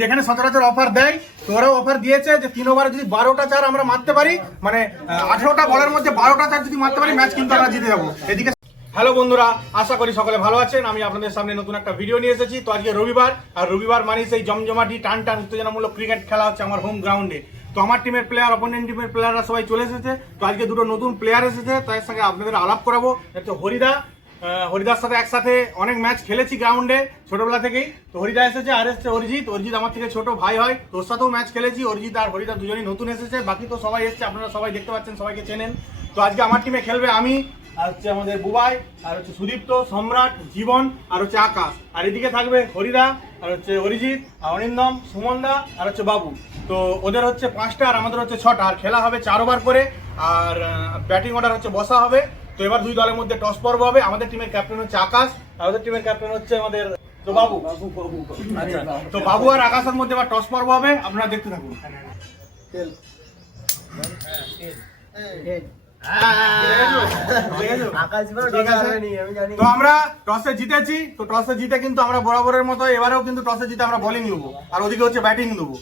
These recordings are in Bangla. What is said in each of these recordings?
যেখানে সচরাচর অফার দেয়, তো ওরা অফার দিয়েছে যে তিন ওভারে যদি বারোটা চার আমরা মারতে পারি মানে আঠেরোটা বলের মধ্যে বারোটা চার যদি মারতে পারি ম্যাচ কিন্তু আমরা জিতে যাব। এদিকে হ্যালো বন্ধুরা, আশা করি সকলে ভালো আছেন। আমি আপনাদের সামনে নতুন একটা ভিডিও নিয়ে এসেছি। তো আজকে রবিবার, আর রবিবার মানে সেই জমজমাটি টান টান উত্তেজনামূলক ক্রিকেট খেলা হচ্ছে আমার হোম গ্রাউন্ডে তো আমার টিমের প্লেয়ার অপোনেন্ট টিমের প্লেয়াররা সবাই চলে এসেছে। তো আজকে দুটো নতুন প্লেয়ার এসেছে, তাদের সঙ্গে আপনাদের আলাপ করাবো। একটা হরিদা হরিদার সাথে একসাথে অনেক ম্যাচ খেলেছি গ্রাউন্ডে ছোটবেলা থেকেই। তো হরিদা এসেছে, আর এসেছে অরিজিৎ। অরিজিৎ আমার থেকে ছোট ভাই হয়। তোর সাথেও ম্যাচ খেলেছি, অরিজিৎ আর হরিদা দুজনেই নতুন এসেছে। বাকি তো সবাই এসেছে, আপনারা সবাই দেখতে পাচ্ছেন, সবাইকে চেনেন। তো আজকে আমার টিমে খেলবে আমি, আর হচ্ছে আমাদের বুবাই, আর হচ্ছে সুদীপ্ত, সম্রাট, জীবন, আর হচ্ছে আকাশ। আর এদিকে থাকবে হরিদা, আর হচ্ছে অরিজিৎ, আর অরিন্দম সুমনদা, আর হচ্ছে বাবু। তো ওদের হচ্ছে পাঁচটা, আর আমাদের হচ্ছে ছটা। আর খেলা হবে চার ওভার করে, আর ব্যাটিং অর্ডার হচ্ছে বসা হবে। তো এবার দুই দলের মধ্যে টস পর্ব হবে। আমাদের টিমের ক্যাপ্টেন হচ্ছে আকাশ আমাদের টিমের ক্যাপ্টেন হচ্ছে আমাদের তো বাবু। আচ্ছা তো বাবু আর আকাশের মধ্যে এবার টস পর্ব হবে। আপনারা দেখতে থাকুন। আমরা টসে জিতেছি। তো টসে জিতে কিন্তু আমরা বরাবরের মতো, এবারেও কিন্তু টসে জিতে আমরা বোলিং নেব। আর ওদিকে হচ্ছে ব্যাটিং দেবো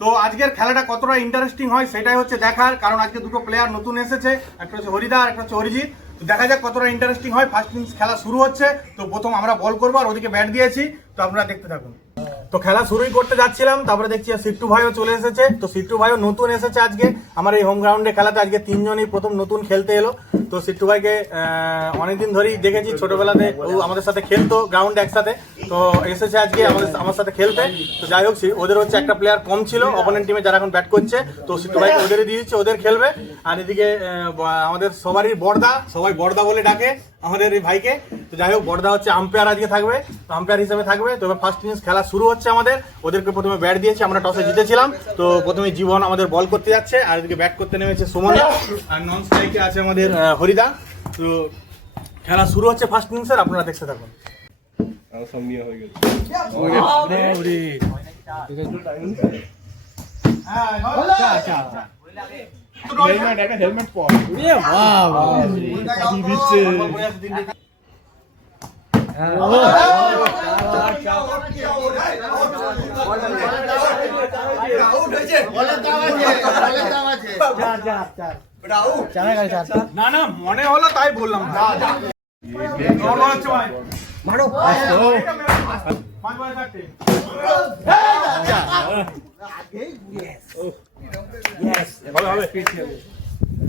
তো আজকের খেলাটা কতটা ইন্টারেস্টিং হয়, সেটাই হচ্ছে দেখার। কারণ আজকে দুটো প্লেয়ার নতুন এসেছে। একটা হচ্ছে হরিদা একটা হচ্ছে অরিজিৎ। দেখা যাক কতটা ইন্টারেস্টিং হয়। ফার্স্ট ইনিংস খেলা শুরু হচ্ছে। তো প্রথম আমরা বল করব আর ওদিকে ব্যাট দিয়েছি। তো আপনারা দেখতে থাকুন। তো খেলা শুরুই করতে যাচ্ছিলাম। তারপরে দেখছি সিট্টু ভাইও চলে এসেছে। তো সিট্টু ভাইও নতুন এসেছে আজকে। আমার এই হোম গ্রাউন্ডে খেলাতে আজকে তিনজনই প্রথম নতুন খেলতে এলো। তো সিট্টু ভাইকে অনেকদিন ধরেই দেখেছি ছোটবেলাতে। ও আমাদের সাথে খেলতো গ্রাউন্ডে একসাথে। তো এসেছে আজকে আমাদের, আমার সাথে খেলতে। তো যাই হোক ওদের হচ্ছে একটা প্লেয়ার কম ছিল। অপোনেন্ট টিমে যারা এখন ব্যাট করছে, তো সিট্টু ভাইকে ওদেরই দিয়েছে, ওদের খেলবে। আর এদিকে আমাদের সবারই বর্দা, সবাই বর্দা বলে ডাকে আমাদের এই ভাইকে। তো যাই হোক, বর্দা হচ্ছে আম্পায়ার আজকে থাকবে। তো আম্পায়ার হিসেবে থাকবে। তো এবার ফার্স্ট ইনিংস খেলা শুরু হচ্ছে আমাদের। ওদেরকে প্রথমে ব্যাট দিয়েছি, আমরা টসে জিতেছিলাম। তো প্রথমে জীবন আমাদের বল করতে যাচ্ছে। আর এদিকে ব্যাট করতে নেমেছে সুমন। আর নন স্ট্রাইকে আছে আমাদের হরিদা তো খেলা শুরু হচ্ছে ফার্স্ট ইনিংসের আপনারা দেখতে থাকুন। না না মনে হলো তাই বললাম। মারো।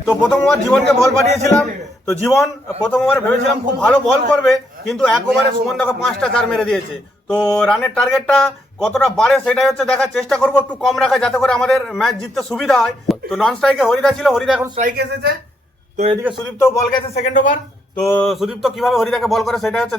তো প্রথম ওভার জীবনকে বল পাঠিয়েছিলাম। তো জীবন প্রথম ওভারে ভেবেছিলাম খুব ভালো বল করবে কিন্তু এক ওভারে সুমন দেখো পাঁচটা চার মেরে দিয়েছে। তো রানের টার্গেটটা কতটা বাড়ে সেটাই হচ্ছে দেখার চেষ্টা করব, একটু কম রাখা যাতে করে আমাদের ম্যাচ জিততে সুবিধা হয়। তো নন স্ট্রাইকে হরিদা ছিল, হরিদা এখন স্ট্রাইকে এসেছে। তো এদিকে সুদীপ্ত বল গেছে সেকেন্ড ওভার তো সুদীপ্ত কীভাবে হরিদাকে বল করে সেটাই হচ্ছে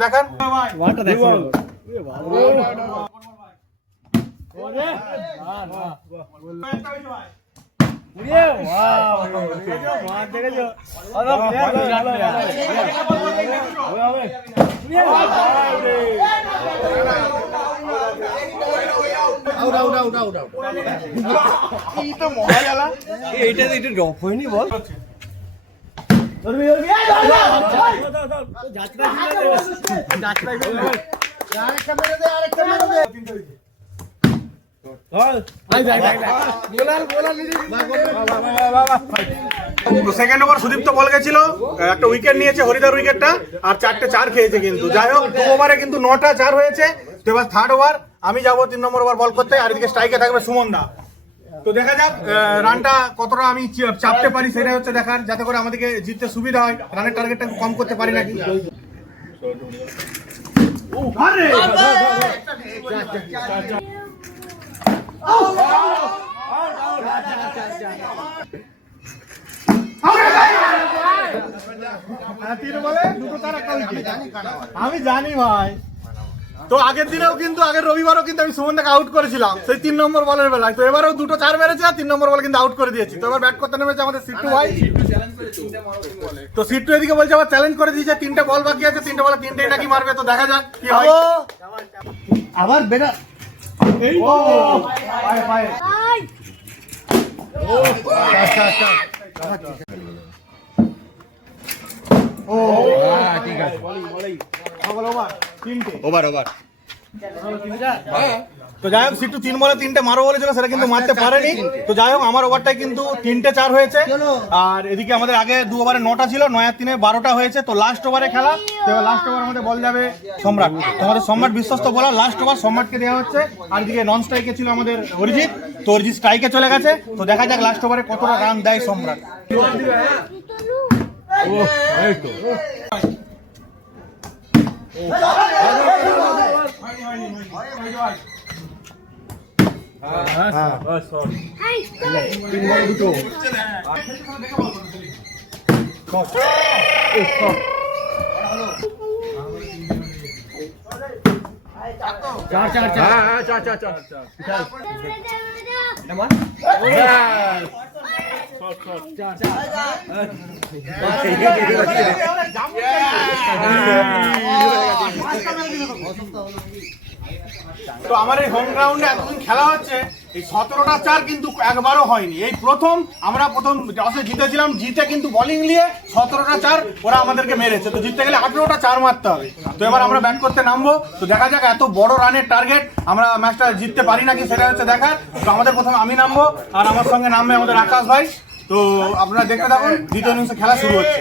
সেকেন্ড ওভার সুদীপ্ত বল। গেছিল। একটা উইকেট নিয়েছে হরিদার উইকেটটা আর চারটে চার খেয়েছে কিন্তু। যাই হোক দু ওভারে কিন্তু নটা চার হয়েছে। তো এবার থার্ড ওভার আমি যাব তিন নম্বর ওভার বল করতে আর এদিকে স্ট্রাইকে থাকবে সুমন দা। তো দেখা যাক রানটা কতটা আমি চাপতে পারি সেটাই হচ্ছে দেখার যাতে করে আমাদেরকে জিততে সুবিধা হয়। রানের টার্গেটটা কম করতে পারি নাকি! হ্যাঁ, আমি জানি ভাই। তো আগের দিনেও কিন্তু আগের রবিবারও কিন্তু আমি সুমনটাকে আউট করেছিলাম। সেই তিন নম্বর বলের বেলায়। তো এবারেও দুটো চার মেরেছে আর তিন নম্বর বল কিন্তু আউট করে দিয়েছি। তো এবার ব্যাট করতে নেমেছে আমাদের সিট্টু ভাই। তো সিট্টু এদিকে বলছে আবার চ্যালেঞ্জ করে দিয়েছে তিনটে বল বাকি আছে তিনটে বলে তিনটেই নাকি মারবে। তো দেখা যাক কি হয়। আবার? বেটা এই ও! পায়ে পায়ে। ও আচ্ছা ঠিক আছে। ওভার ওভার তিনটে ওভার ওভার। তো যাই হোক সিট্টু তিন বলে তিনটে মারো বলেছিল সেটা কিন্তু মারতে পারেনি। তো যাই হোক আমার ওভারটাই কিন্তু তিনটে চার হয়েছে। আর এদিকে আমাদের আগে দু ওভারে নটা ছিল নয় আর তিনে বারোটা হয়েছে। তো লাস্ট ওভারে খেলা। তো এবার লাস্ট ওভার আমাদের বল যাবে সম্রাট। তো আমাদের সম্রাট বিশ্বস্ত বলার লাস্ট ওভার সম্রাটকে দেওয়া হচ্ছে। আর এদিকে নন স্ট্রাইকে ছিল আমাদের অরিজিৎ। তো অরিজিৎ স্ট্রাইকে চলে গেছে। তো দেখা যাক লাস্ট ওভারে কতটা রান দেয় সম্রাট। চার চার চার চার চার চার চার Yeah. তো আমার এই হোম গ্রাউন্ডে এতদিন খেলা হচ্ছে, এই সতেরোটা চার কিন্তু একবারও হয়নি। এই প্রথম আমরা প্রথম টসে জিতেছিলাম, জিতে কিন্তু বোলিং নিয়ে সতেরোটা চার ওরা আমাদেরকে মেরেছে। তো জিততে গেলে আঠেরোটা চার মারতে হবে। তো এবার আমরা ব্যাট করতে নামবো। তো দেখা যাক এত বড় রানের টার্গেট আমরা ম্যাচটা জিততে পারি নাকি সেটা হচ্ছে দেখার। তো আমাদের প্রথমে আমি নামবো আর আমার সঙ্গে নামবে আমাদের আকাশ ভাই। তো আপনারা দেখতে থাকুন, দ্বিতীয় ইনিংসে খেলা শুরু হচ্ছে।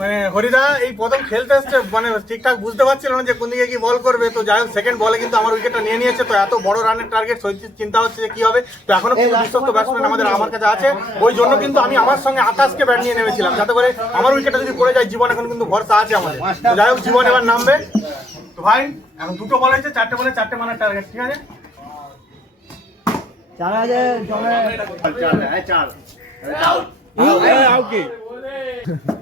মানে হরিদা এই প্রথম খেলতে এসছে মানে ঠিকঠাক বুঝতে পারছিল না যে কোন দিকে কি বল করবে। তো যাই হোক সেকেন্ড বলে কিন্তু আমার উইকেটটা নিয়ে নিয়েছে। তো এত বড় রানের টার্গেট সত্যি চিন্তা হচ্ছে যে কি হবে। তো এখনও কিন্তু বিশ্বস্ত ব্যাটসম্যান আমাদের আমার কাছে আছে। ওই জন্য কিন্তু আমি আমার সঙ্গে আকাশকে ব্যাট নিয়ে নেমেছিলাম। যাতে করে আমার উইকেটটা যদি পড়ে যায় জীবন এখন কিন্তু ভরসা আছে আমাদের। তো যাই হোক জীবন এবার নামবে। তো ভাই এখন দুটো বল হয়েছে চারটে বলে চারটে মানের টার্গেট ঠিক আছে? এই জয় দেখে জয় দিতাম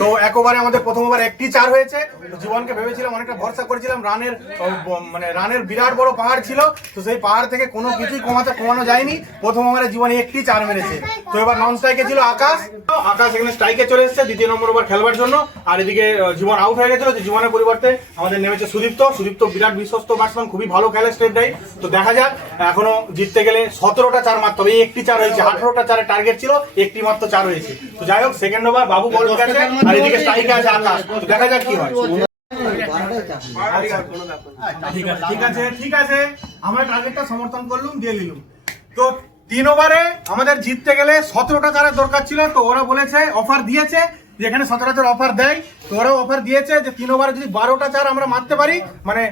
তো এক ওভারে আমাদের প্রথম ওভার একটি চার হয়েছে। জীবনকে ভেবেছিলাম অনেকটা ভরসা করেছিলাম রানের মানে রানের বিরাট বড় পাহাড় ছিল তো সেই পাহাড় থেকে কোনো কিছুই কমাতে কমানো যায়নি। প্রথম ওভারে জীবনে একটি চার মেরেছে। তো এবার নন স্ট্রাইকে ছিল আকাশ। আকাশ এখানে স্ট্রাইকে চলে এসেছে দ্বিতীয় নম্বর ওভার খেলবার জন্য। আর এদিকে জীবন আউট হয়ে গেছিল জীবনের পরিবর্তে আমাদের নেমেছে সুদীপ্ত। সুদীপ্ত বিরাট বিশ্বস্ত ব্যাটসম্যান খুবই ভালো খেলে স্টেট ডাই তো দেখা যাক এখনও জিততে গেলে সতেরোটা চার মারতে হবে। এই একটি চার হয়েছে আঠারোটা চারের টার্গেট ছিল একটি মাত্র চার হয়েছে। তো যাই হোক সেকেন্ড ওভার বাবু বল গেছে আর এদিকে স্ট্রাইকে আছে আকাশ। দেখা যাক কি হয়। ঠিক আছে ঠিক আছে ঠিক আছে। আমরা টার্গেটটা সমর্থন করলুম দিয়ে নিলুম। তো তিন ওভারে আমাদের জিততে গেলে সতেরোটা চারের দরকার ছিল তো ওরা বলেছে অফার দিয়েছে। যে সচরাচর অফার দেয় তো ওরা অফার দিয়েছে যে তিন ওভারে যদি বারোটা চার আমরা মারতে পারি মানে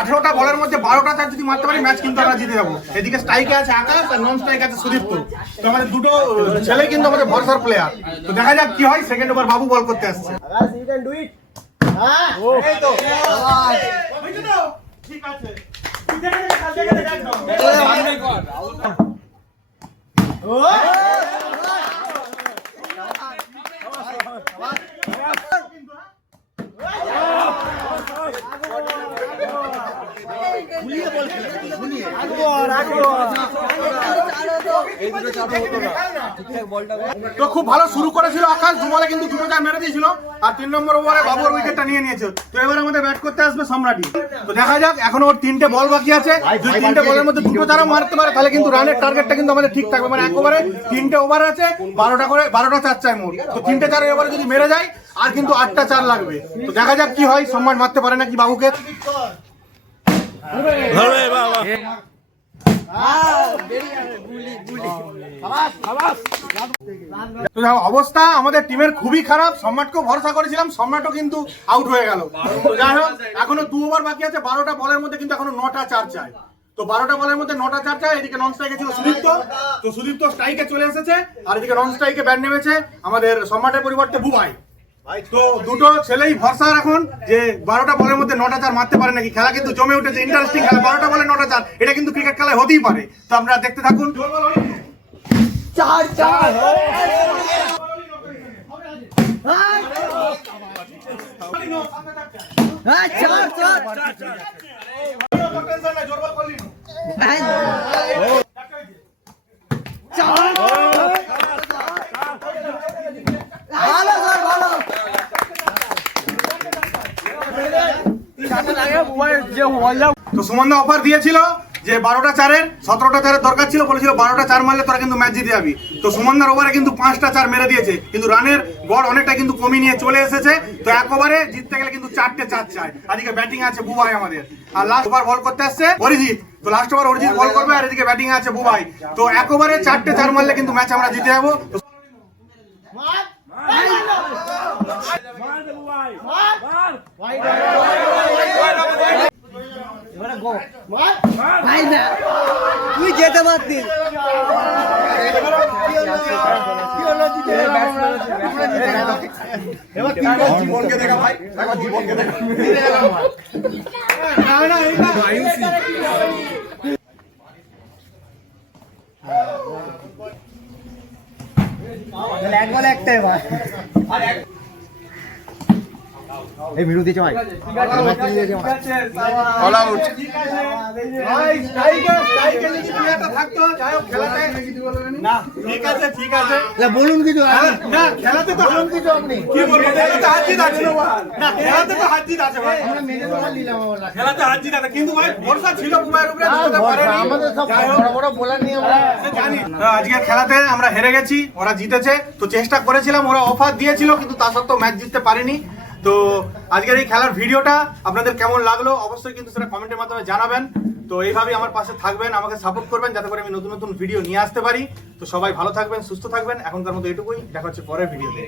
আঠেরোটা বলের মধ্যে বারোটা চার যদি মারতে পারি ম্যাচ কিন্তু আমরা জিতে যাব এদিকে স্ট্রাইকে আছে আকাশ আর নন স্ট্রাইক আছে সুদীপ্ত তো আমাদের দুটো ছেলে কিন্তু আমাদের ভরসার প্লেয়ার তো দেখা যাক কি হয় সেকেন্ড ওভার বাবু বল করতে আসছে? ঠিক আছে। তুই দেখে দেখে খেল, দেখে দেখে একদম। তো খুব ভালো শুরু করেছিল আকাশ দু বলে কিন্তু দুটো চার মেরে দিয়েছিল, আর তিন নম্বর ওভারে বাবুর উইকেটটা নিয়ে নিয়েছে। তো এবার আমাদের ব্যাট করতে আসবে সম্রাটি। তো দেখা যাক, এখন ওর তিনটে বল বাকি আছে। যদি তিনটে বলের মধ্যে দুটো তারা মারতে পারে, তাহলে কিন্তু রানের টার্গেটটা কিন্তু আমাদের ঠিক থাকবে। মানে এক ওভারে তিনটে ওভার আছে, বারোটা করে, বারোটা চার চার মোট। তো তিনটে চার ওভারে যদি মেরে যায়, আর কিন্তু আটটা চার লাগবে। তো দেখা যাক কি হয় সম্মান মারতে পারে নাকি বাবুকে। অবস্থা আমাদের টিমের খুবই খারাপ। সম্রাটকেও ভরসা করেছিলাম, সম্রাটও কিন্তু আউট হয়ে গেল। যাই হোক, এখনও দু ওভার বাকি আছে, বারোটা বলের মধ্যে কিন্তু এখনও নটা চার চায়। তো বারোটা বলের মধ্যে নটা চার চায়, এদিকে নন স্ট্রাইকে ছিল সুদীপ্ত। তো সুদীপ্ত স্ট্রাইকে চলে এসেছে, আর এদিকে নন স্ট্রাইকে ব্যাট নেমেছে আমাদের সম্রাটের পরিবর্তে বুবাই তো দুটো ছেলেই ভরসা এখন যে বারোটা বলের মধ্যে নটা চার মারতে পারে নাকি খেলা কিন্তু জমে উঠেছে ইন্টারেস্টিং খেলা বারোটা বলে নটা চার এটা কিন্তু ক্রিকেট খেলায় হতেই পারে। তো আমরা দেখতে থাকুন। চার চার চার চার ভালো স্যার ভালো তো সুমনদা অফার দিয়েছিল যে বারোটা চারের সতেরোটা চারের দরকার ছিল বলেছিল বারোটা চার মারলে তোরা কিন্তু ম্যাচ জিতে যাবি তো সুমনদার ওভারে কিন্তু পাঁচটা চার মেরে দিয়েছে কিন্তু রানের গড় অনেকটা কিন্তু কমিয়ে নিয়ে চলে এসেছে তো এক ওভারে জিততে গেলে কিন্তু চারটে চার চায় আজকে ব্যাটিং আছে বুবাই আমাদের আর লাস্ট ওভার বল করতে আসছে অরিজিৎ তো লাস্ট ওভার অরিজিৎ বল করবে আর এদিকে ব্যাটিং আছে বুবাই তো এক ওভারে চারটে চার মারলে কিন্তু ম্যাচ আমরা জিতে যাব তুই যেতে ভাই একবার এক বলে একটাই ভাই এই ভিডিও দিয়েছে ভাই। অল আউট ভাই, স্ট্রাইকে স্ট্রাইকে যদি প্লেয়ারটা থাকতো যাই হোক খেলাতে না ঠিক আছে ঠিক আছে। বলুন কিছু না খেলাতে তো বলুন কিছু আপনি। কি বলব খেলাতে হার জিত আছে। না খেলাতে তো হার জিত আছে ভাই। আমরা মেনে তো নিলাম আমার খেলাতে হার জিত আছে কিন্তু ভাই ভরসা ছিল বুবাইয়ের উপরে জিততে পারেনি আমাদের সব বড় বড় বোলার নিয়ে আমরা জানি। আজকের খেলাতে আমরা হেরে গেছি ওরা জিতেছে। তো চেষ্টা করেছিলাম ওরা অফার দিয়েছিল কিন্তু তা সত্ত্বেও ম্যাচ জিততে পারেনি। তো আজকের এই খেলার ভিডিওটা আপনাদের কেমন লাগল অবশ্যই কিন্তু সেটা কমেন্টের মাধ্যমে জানাবেন। তো এইভাবেই আমার পাশে থাকবেন, আমাকে সাপোর্ট করবেন যাতে করে আমি নতুন নতুন ভিডিও নিয়ে আসতে পারি। তো সবাই ভালো থাকবেন, সুস্থ থাকবেন, এখনকার মতো এটুকুই। দেখা হচ্ছে পরের ভিডিওতে